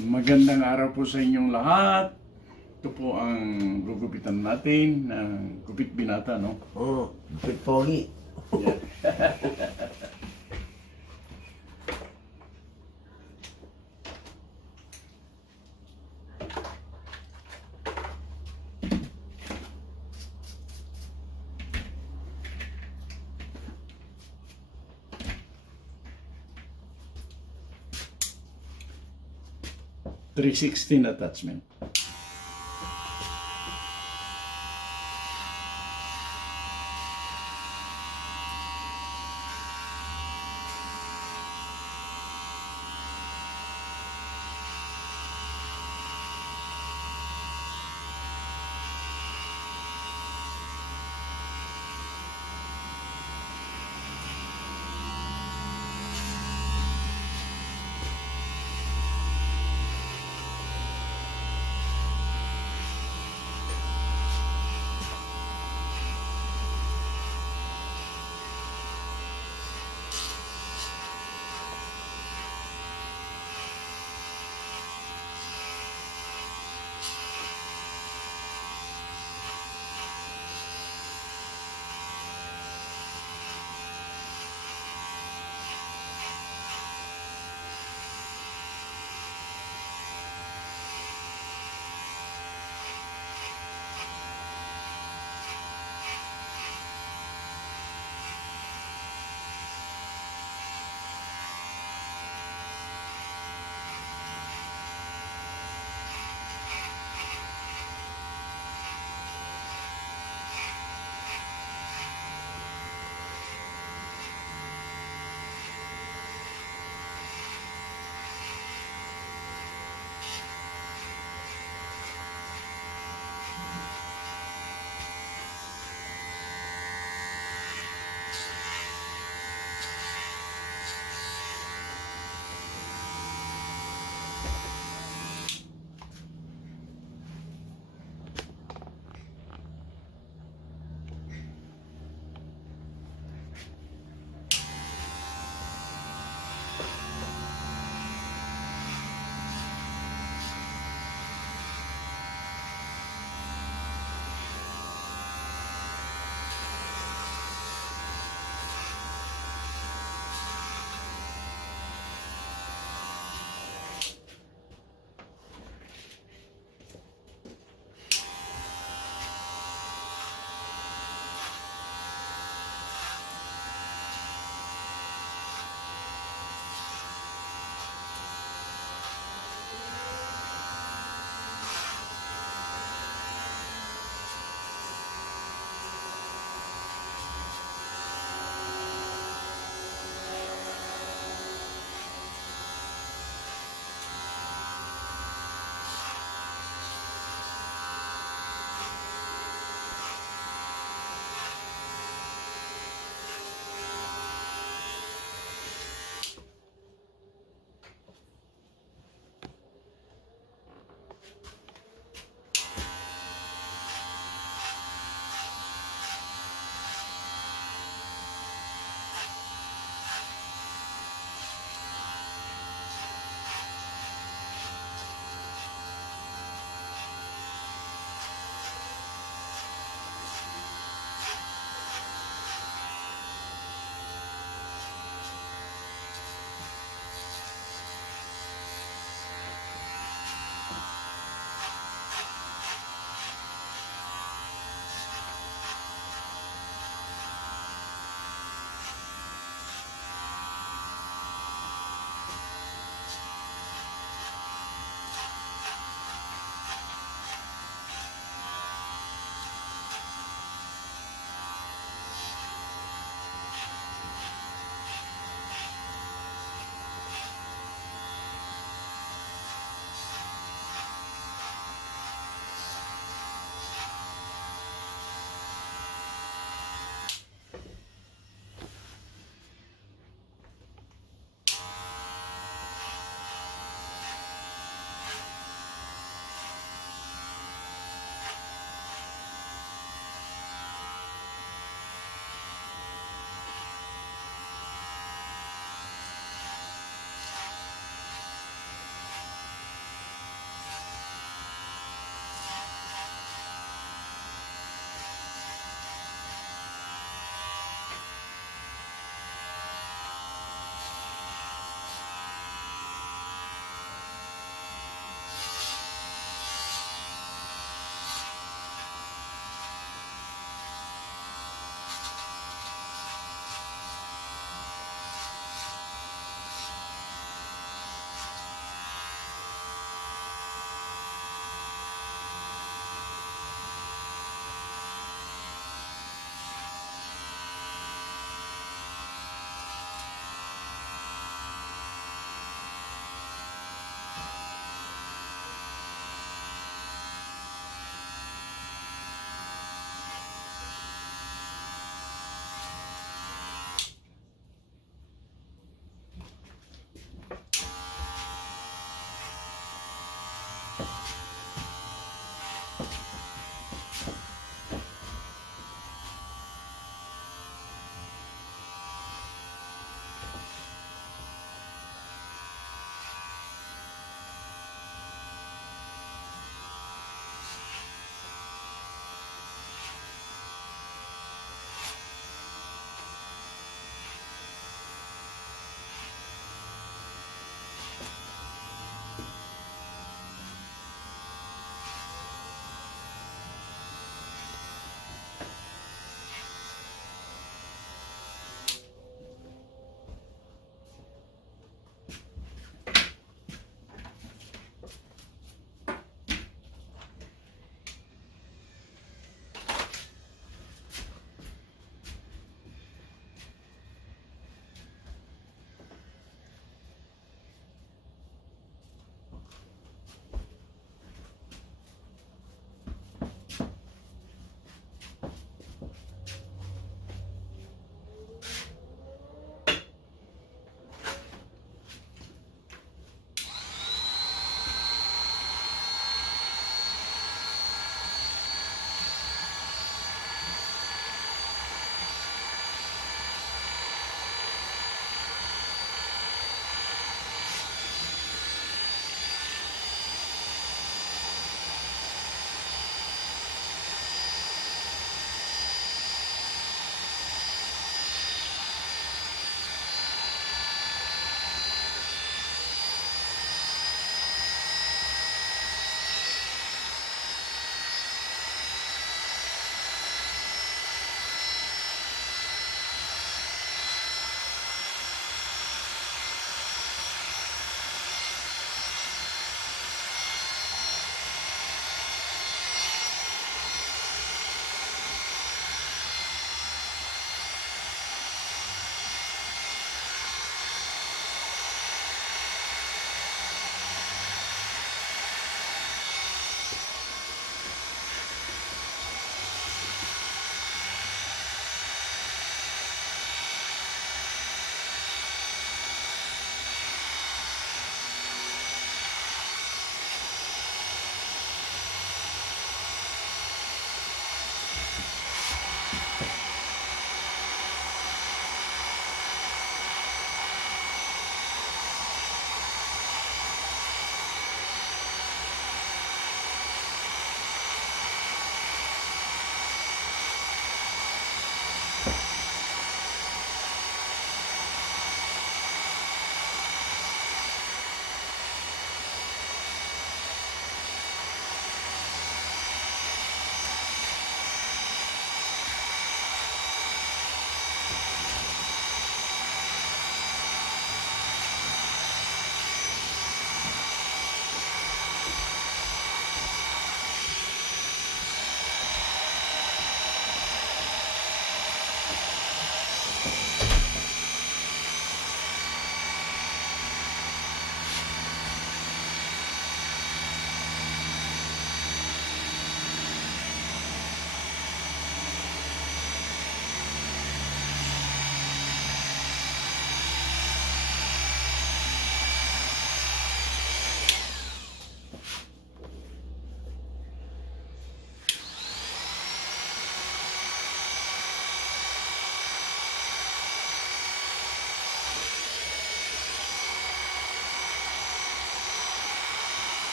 Magandang araw po sa inyong lahat. Ito po ang gugupitan natin ng gupit binata, no? Oo, gupit pogi. Yeah. .316 attachment.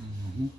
Mhm.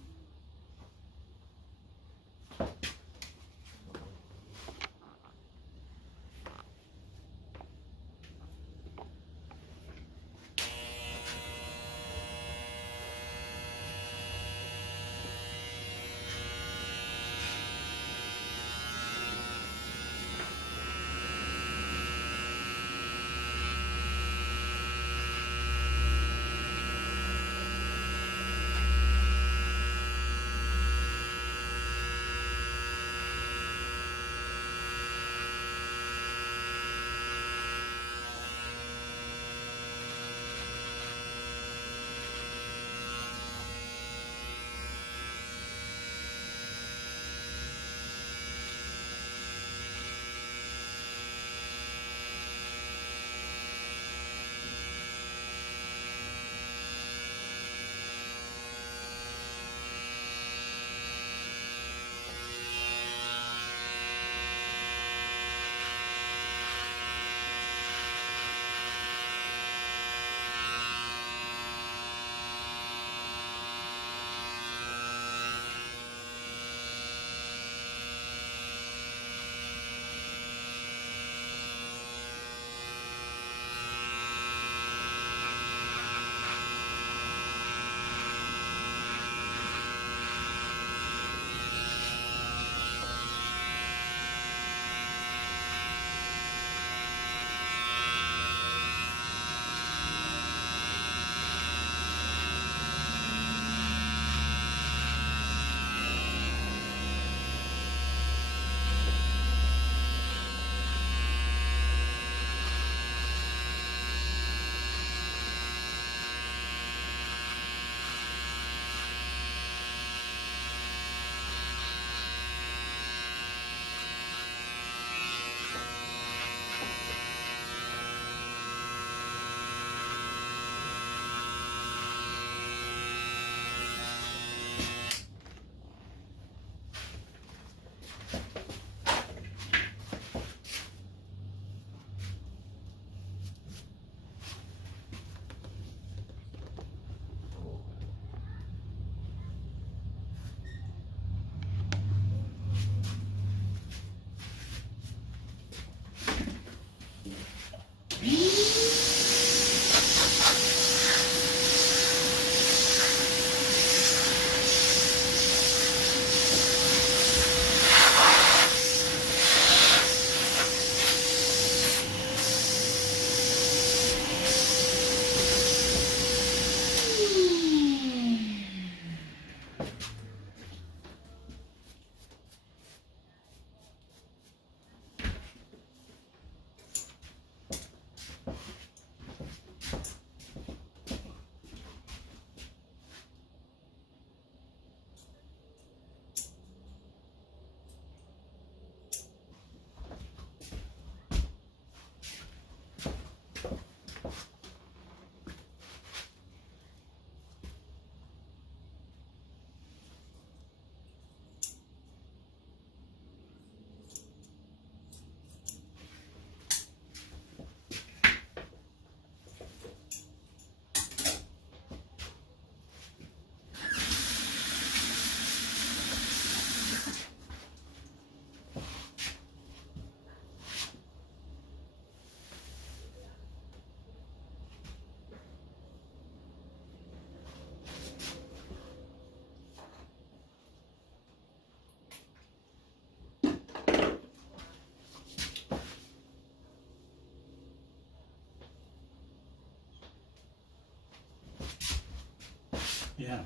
Yeah.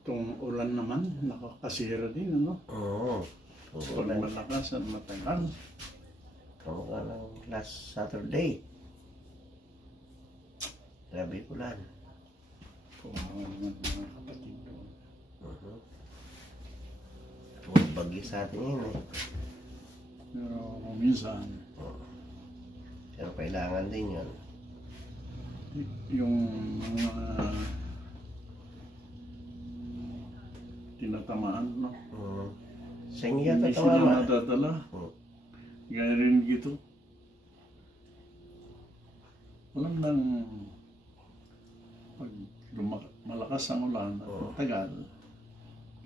Itong ulan naman, nakakasira din, ano? Oo. Pag malakas at matagal. Kamukha ng last Saturday. Grabe ulan. Kung naman mga kapatid doon. Puro bagyo sa atin yun eh. Pero kung minsan, Pero kailangan din yun. yung mga tinatamaan, no? Sa inyo yata Hindi sila tumama. nadadala. Oo. Gaya rin gito. Walang nang pag malakas malakas ang ulan at matagal,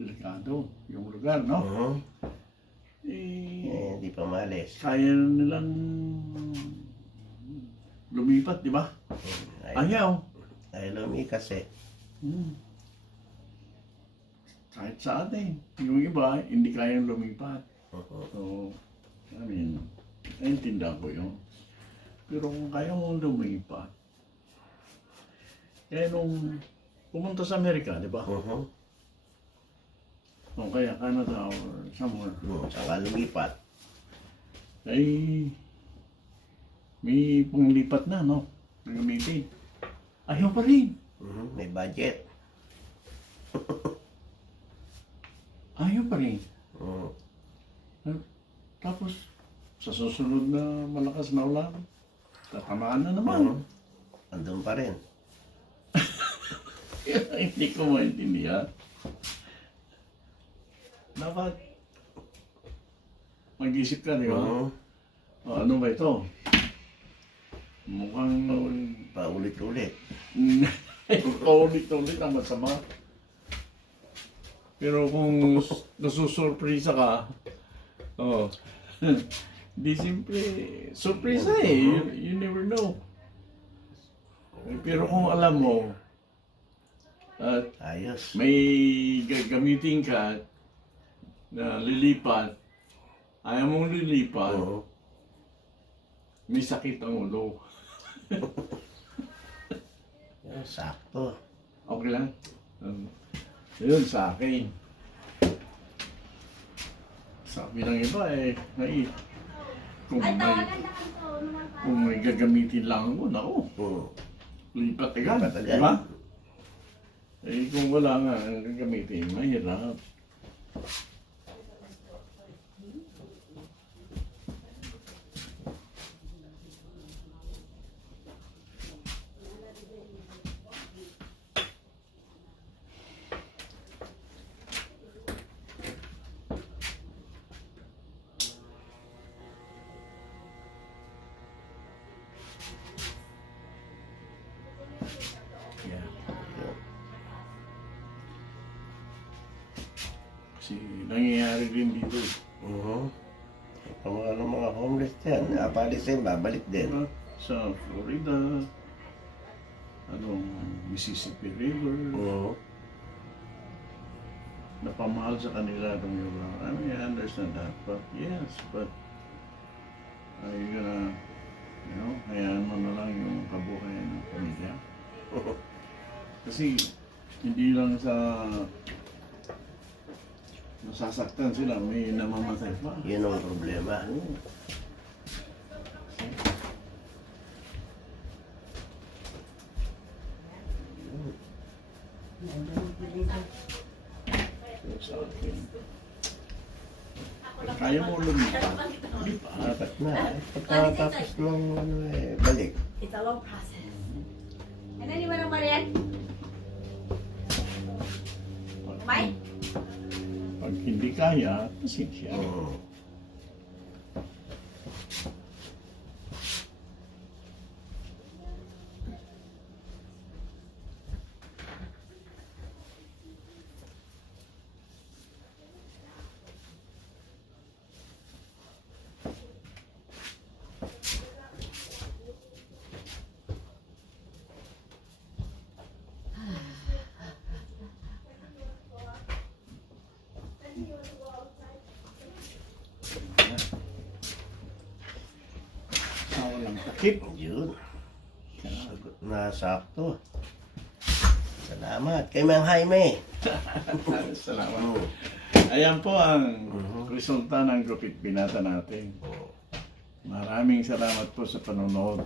delikado yung lugar, no? Mhm. Eh, Hindi pa maalis. kaya nilang lumipat, di ba? Ayaw. Ayaw lumikas eh. Hmm. Kahit sa atin, yung iba, hindi kayang lumipat. Mhm. So, naintindihan ko yun. Pero kung kaya mo lumipat, kaya nung pumunta sa Amerika, di ba? Mhm. O kaya Canada or somewhere, Saka lumipat. ay may panglipat na, no? Gagamitin. Ayaw pa rin. Mhm. May budget. Ayaw pa rin. Mhm. Tapos, sa susunod na malakas na ulan, tatamaan na naman. Andun pa rin. Hindi ko maintindihan. Dapat mag-isip ka, di ba? Mhm. O, ano ba ito? Mukhang Paulit-ulit. paulit-ulit ang masama. Pero kung nasusurpresa ka, oh, di simple, surpresa eh. You never know. Pero kung alam mo, at Ayos. may gagamitin ka na lilipat, ayaw mong lilipat, Mhm. may sakit ang ulo. Yan, sakto. Okay lang? Yun sa akin. Sabi ng iba eh, ay, kung may gagamitin lang ako, naku, Mhm. lipat agad, Lipat agad. di ba? Eh kung wala nga ang gagamitin, mahirap. Yeah. Yun. Kasi nangyayari din dito. Mhm. Ang mga homeless yan, apalis din, babalik din. Diba? Sa Florida, anong Mississippi River, Mhm. napamahal sa kanila itong lugar. I mean, I understand that. But yes, but are you gonna, you know, hayaan mo na lang yung kabuhayan ng pamilya? Kasi hindi lang sa nasasaktan sila, may namamatay pa. Yun ang problema. Oo. So, sa akin, kaya mo lumipat. Lipat. Dapat na. Pagkatapos ng balik. It's a long process. Ano ni Manang Marian? May? Pag hindi kaya, pasensya. Mhm. Sa walang takip. Yun. Sagot na sakto. Salamat. Kay Mang Jaime. Salamat. Mhm. Ayan po ang Mhm. resulta ng gupit binata natin. Maraming salamat po sa panonood.